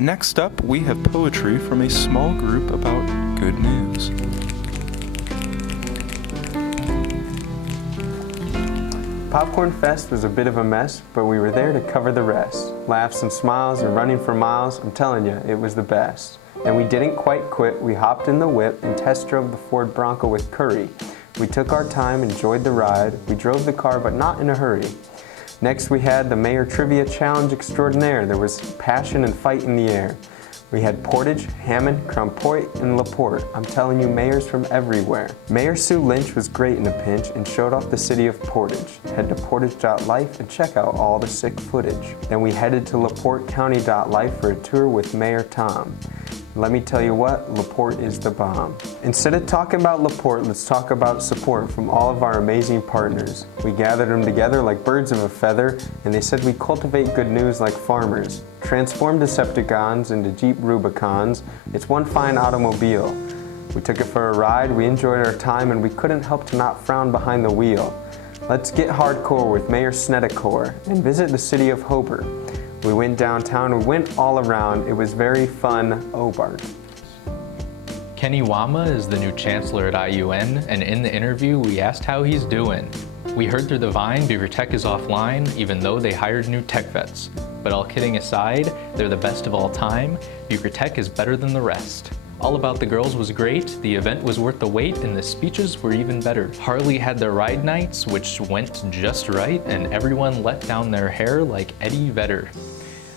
Next up, we have poetry from a small group about good news. Popcorn Fest was a bit of a mess, but we were there to cover the rest. Laughs and smiles and running for miles, I'm telling you, it was the best. And we didn't quite quit, we hopped in the whip and test drove the Ford Bronco with Curry. We took our time, enjoyed the ride, we drove the car but not in a hurry. Next we had the Mayor Trivia Challenge Extraordinaire. There was passion and fight in the air. We had Portage, Hammond, Crompoint, and LaPorte. I'm telling you, mayors from everywhere. Mayor Sue Lynch was great in a pinch and showed off the city of Portage. Head to Portage.Life and check out all the sick footage. Then we headed to LaPorteCounty.Life for a tour with Mayor Tom. Let me tell you what, LaPorte is the bomb. Instead of talking about LaPorte, let's talk about support from all of our amazing partners. We gathered them together like birds of a feather, and they said we cultivate good news like farmers. Transform Decepticons into Jeep Rubicons. It's one fine automobile. We took it for a ride, we enjoyed our time, and we couldn't help to not frown behind the wheel. Let's get hardcore with Mayor Snedecor and visit the city of Hobart. We went downtown, we went all around. It was very fun, Hobart. Kenny Wama is the new chancellor at IUN, and in the interview, we asked how he's doing. We heard through the vine Beaver Tech is offline, even though they hired new tech vets. But all kidding aside, they're the best of all time. Beaver Tech is better than the rest. All About the Girls was great, the event was worth the wait, and the speeches were even better. Harley had their ride nights, which went just right, and everyone let down their hair like Eddie Vedder.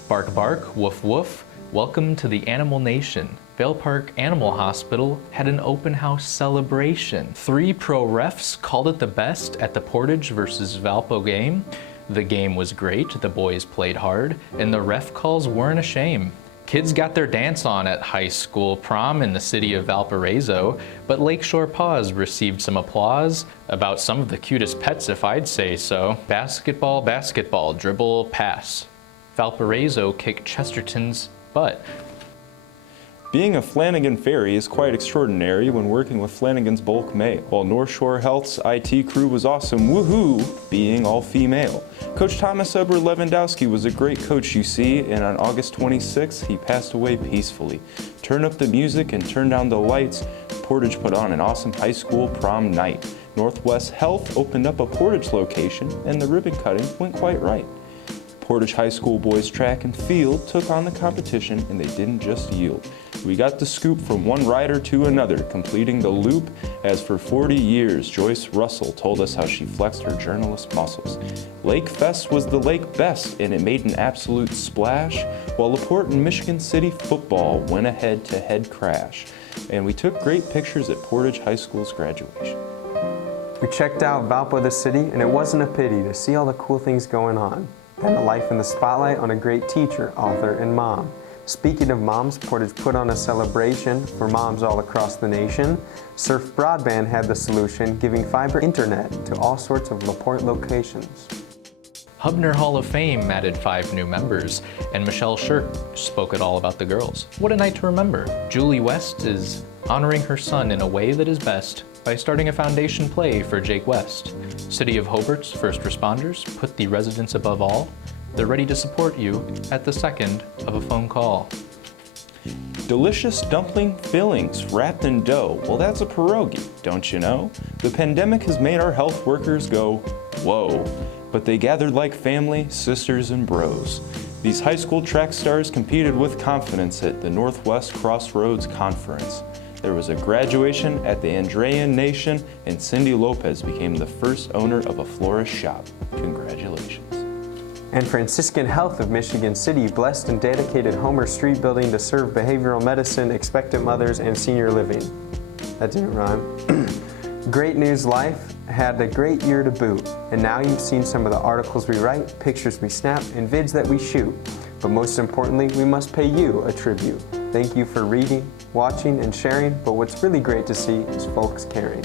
Bark bark, woof woof, welcome to the Animal Nation. Vale Park Animal Hospital had an open house celebration. 3 pro refs called it the best at the Portage versus Valpo game. The game was great, the boys played hard, and the ref calls weren't a shame. Kids got their dance on at high school prom in the city of Valparaiso, but Lakeshore Paws received some applause about some of the cutest pets, if I'd say so. Basketball, basketball, dribble, pass. Valparaiso kicked Chesterton's butt. Being a Flanagan Ferry is quite extraordinary when working with Flanagan's bulk mail, while North Shore Health's IT crew was awesome, woohoo, being all female. Coach Thomas Eber Lewandowski was a great coach, you see, and on August 26th, he passed away peacefully. Turn up the music and turn down the lights. Portage put on an awesome high school prom night. Northwest Health opened up a Portage location, and the ribbon cutting went quite right. Portage High School boys track and field took on the competition, and they didn't just yield. We got the scoop from one rider to another, completing the loop, as for 40 years, Joyce Russell told us how she flexed her journalist muscles. Lake Fest was the lake best, and it made an absolute splash, while LaPorte and Michigan City football went a head-to-head crash. And we took great pictures at Portage High School's graduation. We checked out Valpo the city, and it wasn't a pity to see all the cool things going on. Then a life in the spotlight on a great teacher, author, and mom. Speaking of moms, Portage put on a celebration for moms all across the nation. Surf Broadband had the solution, giving fiber internet to all sorts of LaPorte locations. Hubner Hall of Fame added 5 new members, and Michelle Shirk spoke at All About the Girls. What a night to remember. Julie West is honoring her son in a way that is best by starting a foundation play for Jake West. City of Hobart's first responders put the residents above all. They're ready to support you at the second of a phone call. Delicious dumpling fillings wrapped in dough. Well, that's a pierogi, don't you know? The pandemic has made our health workers go, whoa. But they gathered like family, sisters, and bros. These high school track stars competed with confidence at the Northwest Crossroads Conference. There was a graduation at the Andrean Nation, and Cindy Lopez became the first owner of a florist shop. Congratulations. And Franciscan Health of Michigan City blessed and dedicated Homer Street building to serve behavioral medicine, expectant mothers, and senior living. That didn't rhyme. Great News Life had a great year to boot, and now you've seen some of the articles we write, pictures we snap, and vids that we shoot. But most importantly, we must pay you a tribute. Thank you for reading, watching, and sharing, but what's really great to see is folks caring.